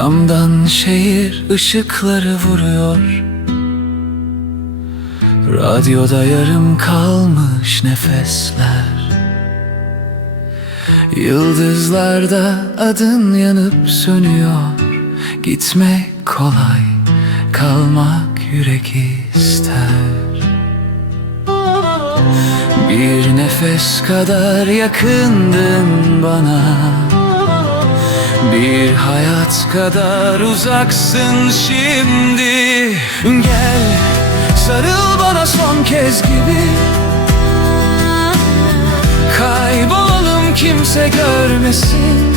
Camdan şehir ışıkları vuruyor. Radyoda yarım kalmış nefesler. Yıldızlarda adın yanıp sönüyor. Gitmek kolay, kalmak yürek ister. Bir nefes kadar yakındın bana Bir hayat kadar uzaksın şimdi. Gel sarıl bana son kez gibi. Kaybolalım kimse görmesin.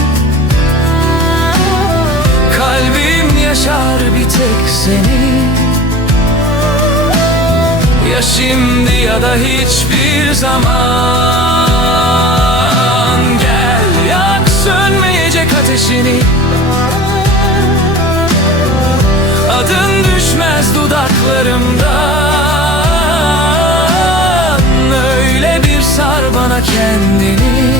Kalbim yaşar bir tek seni. Ya şimdi ya da hiçbir zaman ateşini Adın düşmez dudaklarımdan Öyle bir sar bana kendini.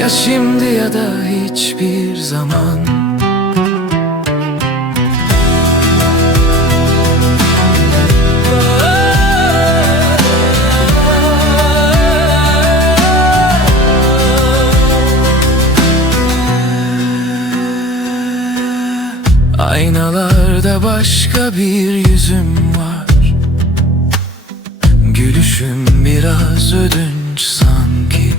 Ya şimdi ya da hiçbir zaman başka bir yüzüm var. Gülüşüm biraz ödünç sanki.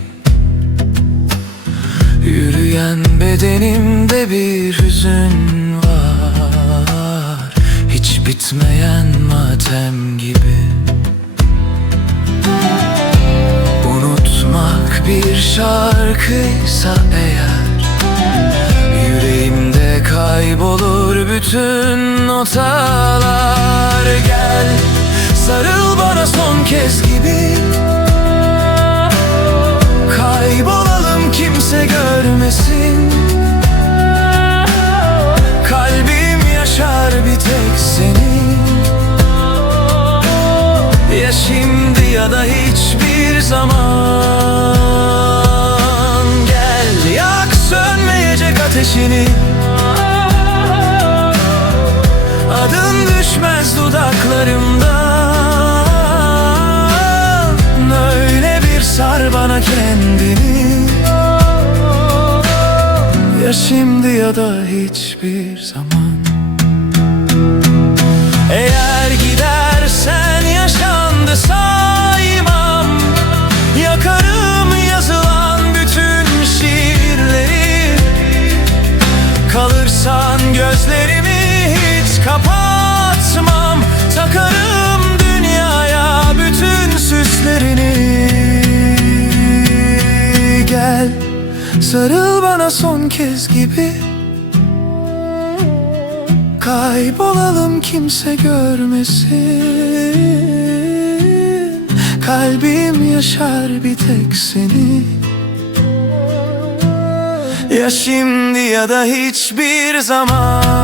Yürüyen bedenimde bir hüzün var. Hiç bitmeyen matem gibi. Unutmak bir şarkıysa eğer bütün notalar Gel sarıl bana son kez gibi. Kaybolalım kimse görmesin. Kalbim yaşar bir tek senin Ya şimdi ya da hiçbir zaman. Gel yak sönmeyecek ateşini dudaklarımdan Öyle bir sar bana kendini. Ya şimdi ya da hiçbir zaman. Eğer gidersen yaşandı saymam sarıl bana son kez gibi. Kaybolalım kimse görmesin. Kalbim yaşar bir tek seni. Ya şimdi ya da hiçbir zaman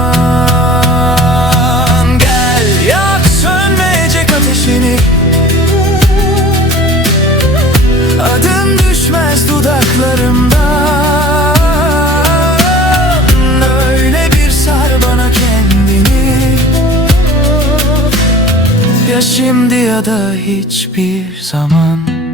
şimdi ya da hiçbir zaman